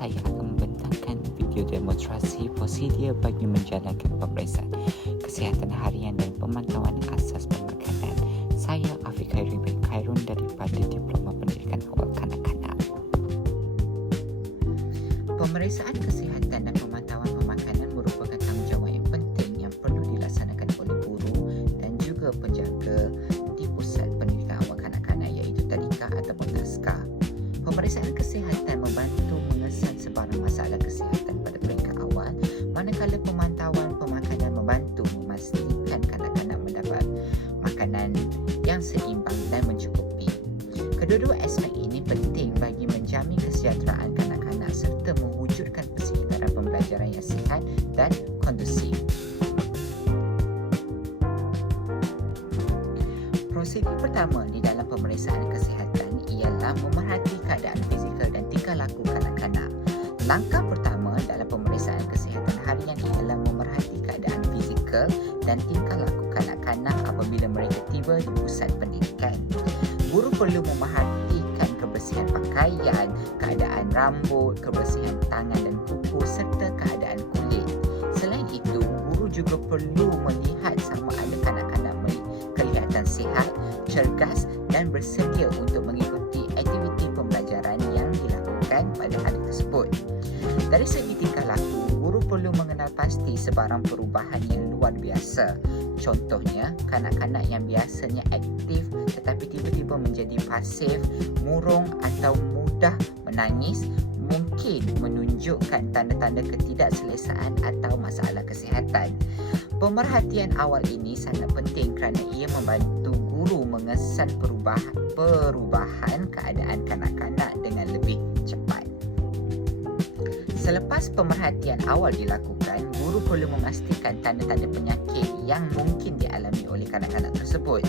saya akan membentangkan video demonstrasi prosedur bagi menjalankan pemeriksaan kesihatan harian dan pemantauan asas pemakanan. Saya Afiq Khairul bin Khairun daripada Diploma Pendidikan Awal Kanak-Kanak. Pemeriksaan kesihatan dan pemantauan pemakanan merupakan tanggungjawab yang penting yang perlu dilaksanakan oleh guru dan juga penjaga di pusat pendidikan awal kanak-kanak iaitu tadika ataupun taska. Pemeriksaan kesihatan membantu mengesan sebarang masalah kesihatan pada peringkat awal, manakala pemantauan pemakanan membantu memastikan kanak-kanak mendapat makanan yang seimbang dan mencukupi. Kedua-dua aspek ini penting bagi menjamin kesejahteraan kanak-kanak serta mewujudkan persekitaran pembelajaran yang sihat dan kondusif. Prosedur pertama di dalam pemeriksaan kesihatan ialah memerhati keadaan fizikal dan tingkah laku kanak-kanak. Langkah pertama dalam pemeriksaan kesihatan harian ialah memerhati keadaan fizikal dan tingkah laku kanak-kanak apabila mereka tiba di pusat pendidikan. Guru perlu memerhatikan kebersihan pakaian, keadaan rambut, kebersihan tangan dan kuku serta keadaan kulit. Selain itu, guru juga perlu melihat sama ada kanak-kanak kelihatan sihat, cergas dan bersedia untuk mengikuti aktiviti pembelajaran yang dilakukan pada hari tersebut. Dari segi tingkah laku, guru perlu mengenal pasti sebarang perubahan yang luar biasa. Contohnya, kanak-kanak yang biasanya aktif tetapi tiba-tiba menjadi pasif, murung atau mudah menangis mungkin menunjukkan tanda-tanda ketidakselesaan atau masalah kesihatan. Pemerhatian awal ini sangat penting kerana ia membantu guru mengesan perubahan keadaan kanak-kanak dengan lebih cepat. Selepas pemerhatian awal dilakukan, guru perlu memastikan tanda-tanda penyakit yang mungkin dialami oleh kanak-kanak tersebut.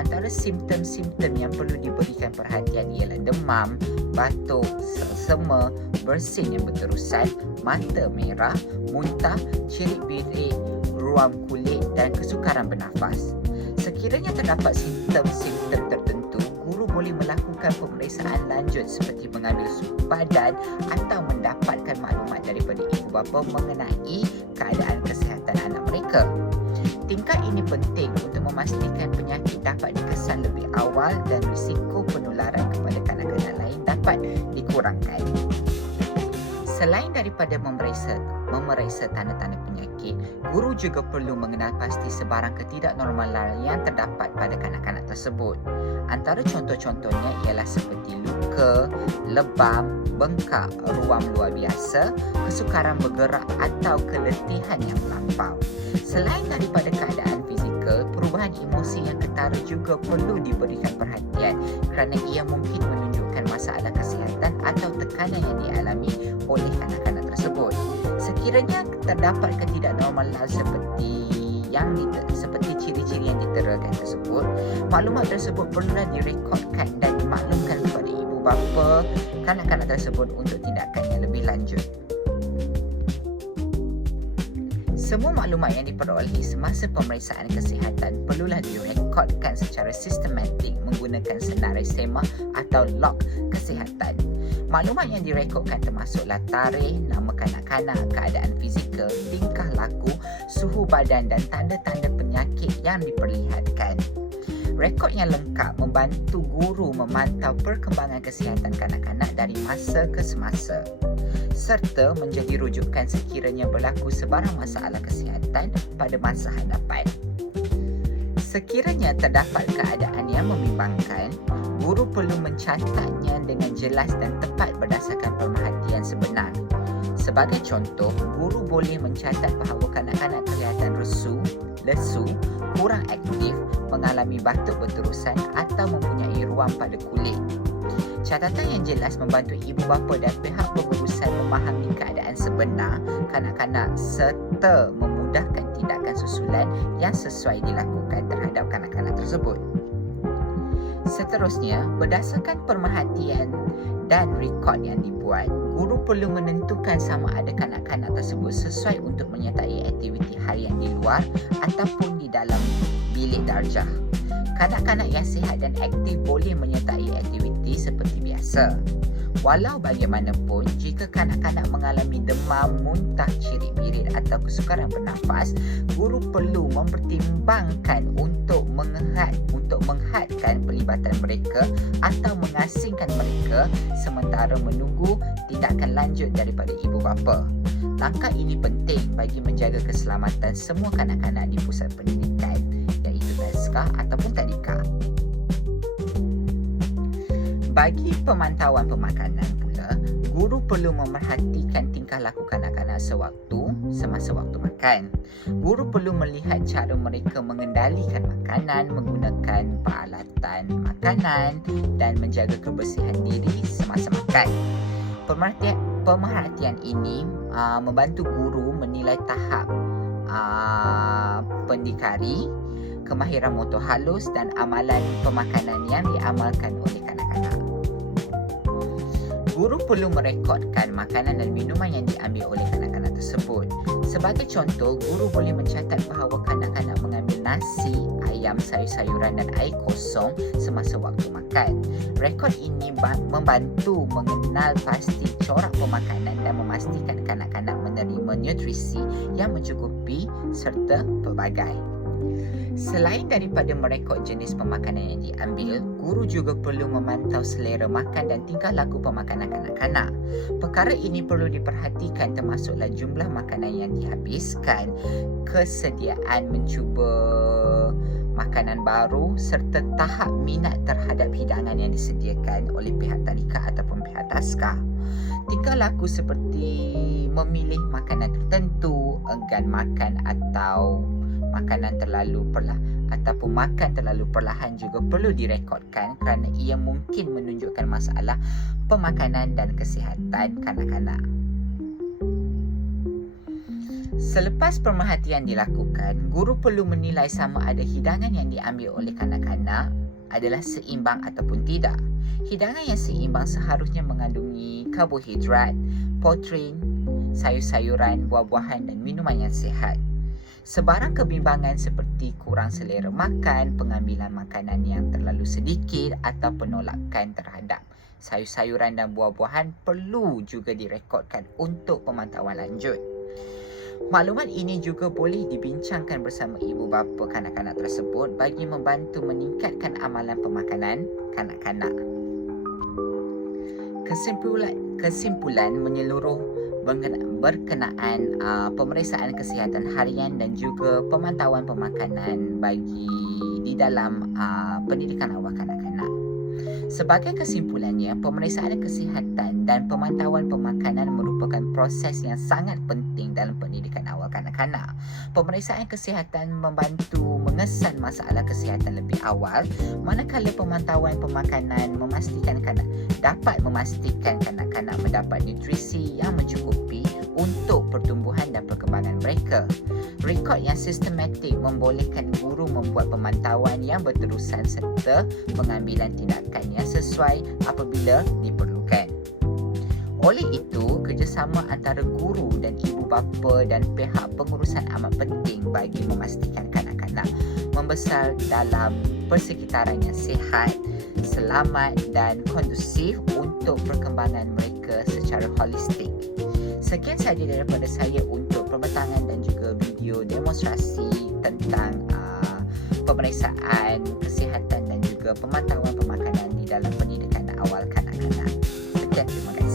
Antara simptom-simptom yang perlu diberikan perhatian ialah demam, batuk, selsema, bersin yang berterusan, mata merah, muntah, cirit-birit, ruam kulit dan kesukaran bernafas. Sekiranya terdapat simptom-simptom tertentu, guru boleh melakukan pemeriksaan lanjut seperti mengambil suhu badan atau mendapatkan maklumat daripada ibu bapa mengenai keadaan kesihatan anak mereka. Tingkah ini penting untuk memastikan penyakit dapat dikesan lebih awal dan risiko penularan kepada kanak-kanak lain dapat dikurangkan. Selain daripada memeriksa tanda-tanda penyakit, guru juga perlu mengenal pasti sebarang ketidaknormalan yang terdapat pada kanak-kanak tersebut. Antara contoh-contohnya ialah seperti luka, lebam, bengkak, ruam luar biasa, kesukaran bergerak atau keletihan yang melampau. Selain daripada keadaan fizikal, perubahan emosi yang ketara juga perlu diberikan perhatian kerana ia mungkin menunjukkan masalah kesihatan atau tekanan yang dialami oleh kanak-kanak tersebut. Sekiranya terdapat ketidaknormalan seperti ciri-ciri yang diterakan tersebut, maklumat tersebut perlulah direkodkan dan dimaklumkan kepada ibu bapa kanak-kanak tersebut untuk tindakan yang lebih lanjut. Semua maklumat yang diperolehi semasa pemeriksaan kesihatan perlulah direkodkan secara sistematik menggunakan senarai sema atau log kesihatan. Maklumat yang direkodkan termasuklah tarikh, nama kanak-kanak, keadaan fizikal, tingkah laku, suhu badan dan tanda-tanda penyakit yang diperlihatkan. Rekod yang lengkap membantu guru memantau perkembangan kesihatan kanak-kanak dari masa ke semasa serta menjadi rujukan sekiranya berlaku sebarang masalah kesihatan pada masa hadapan. Sekiranya terdapat keadaan yang membimbangkan, guru perlu mencatatnya dengan jelas dan tepat berdasarkan pemerhatian sebenar. Sebagai contoh, guru boleh mencatat bahawa kanak-kanak kelihatan lesu, kurang aktif, mengalami batuk berterusan atau mempunyai ruam pada kulit. Catatan yang jelas membantu ibu bapa dan pihak pengurusan memahami keadaan sebenar kanak-kanak serta memudahkan tindakan susulan yang sesuai dilakukan terhadap kanak-kanak tersebut. Seterusnya, berdasarkan pemerhatian dan rekod yang dibuat, guru perlu menentukan sama ada kanak-kanak tersebut sesuai untuk menyertai aktiviti harian di luar ataupun di dalam bilik darjah. Kanak-kanak yang sihat dan aktif boleh menyertai aktiviti seperti biasa. Walau bagaimanapun, jika kanak-kanak mengalami demam, muntah, cirit-birit atau kesukaran bernafas, guru perlu mempertimbangkan untuk menghadkan pelibatan mereka atau mengasingkan mereka sementara menunggu tindakan lanjut daripada ibu bapa. Langkah ini penting bagi menjaga keselamatan semua kanak-kanak di pusat pendidikan, iaitu TASKA ataupun tadika. Bagi pemantauan pemakanan pula, guru perlu memerhatikan tingkah laku kanak-kanak semasa waktu makan. Guru perlu melihat cara mereka mengendalikan makanan, menggunakan peralatan makanan dan menjaga kebersihan diri semasa makan. Pemerhatian ini membantu guru menilai tahap pendikari, kemahiran motor halus dan amalan pemakanan yang diamalkan oleh kanak-kanak. Guru perlu merekodkan makanan dan minuman yang diambil oleh kanak-kanak tersebut. Sebagai contoh, guru boleh mencatat bahawa kanak-kanak mengambil nasi, ayam, sayur-sayuran dan air kosong semasa waktu makan. Rekod ini membantu mengenal pasti corak pemakanan dan memastikan kanak-kanak menerima nutrisi yang mencukupi serta pelbagai. Selain daripada merekod jenis pemakanan yang diambil, guru juga perlu memantau selera makan dan tingkah laku pemakanan kanak-kanak. Perkara ini perlu diperhatikan termasuklah jumlah makanan yang dihabiskan, kesediaan mencuba makanan baru serta tahap minat terhadap hidangan yang disediakan oleh pihak tadika ataupun pihak TASKA. Tingkah laku seperti memilih makanan tertentu, enggan makan atau makan terlalu perlahan juga perlu direkodkan kerana ia mungkin menunjukkan masalah pemakanan dan kesihatan kanak-kanak. Selepas pemerhatian dilakukan, guru perlu menilai sama ada hidangan yang diambil oleh kanak-kanak adalah seimbang ataupun tidak. Hidangan yang seimbang seharusnya mengandungi karbohidrat, protein, sayur-sayuran, buah-buahan dan minuman yang sihat. Sebarang kebimbangan seperti kurang selera makan, pengambilan makanan yang terlalu sedikit atau penolakan terhadap sayur-sayuran dan buah-buahan perlu juga direkodkan untuk pemantauan lanjut. Maklumat ini juga boleh dibincangkan bersama ibu bapa kanak-kanak tersebut bagi membantu meningkatkan amalan pemakanan kanak-kanak. Kesimpulan menyeluruh berkenaan pemeriksaan kesihatan harian dan juga pemantauan pemakanan di dalam pendidikan awal kanak-kanak. Sebagai kesimpulannya, pemeriksaan kesihatan dan pemantauan pemakanan merupakan proses yang sangat penting dalam pendidikan awal kanak-kanak. Pemeriksaan kesihatan membantu mengesan masalah kesihatan lebih awal, manakala pemantauan pemakanan dapat memastikan kanak-kanak mendapat nutrisi yang mencukupi untuk pertumbuhan dan perkembangan mereka. Rekod yang sistematik membolehkan guru membuat pemantauan yang berterusan serta pengambilan tindakan yang sesuai apabila diperlukan. Oleh itu, kerjasama antara guru dan ibu bapa dan pihak pengurusan amat penting bagi memastikan kanak-kanak membesar dalam persekitaran yang sihat, selamat dan kondusif untuk perkembangan mereka secara holistik. Sekian sahaja daripada saya untuk pembentangan dan juga video demonstrasi tentang pemeriksaan kesihatan dan juga pemantauan pemakanan di dalam pendidikan awal kanak-kanak. Sekian, terima kasih.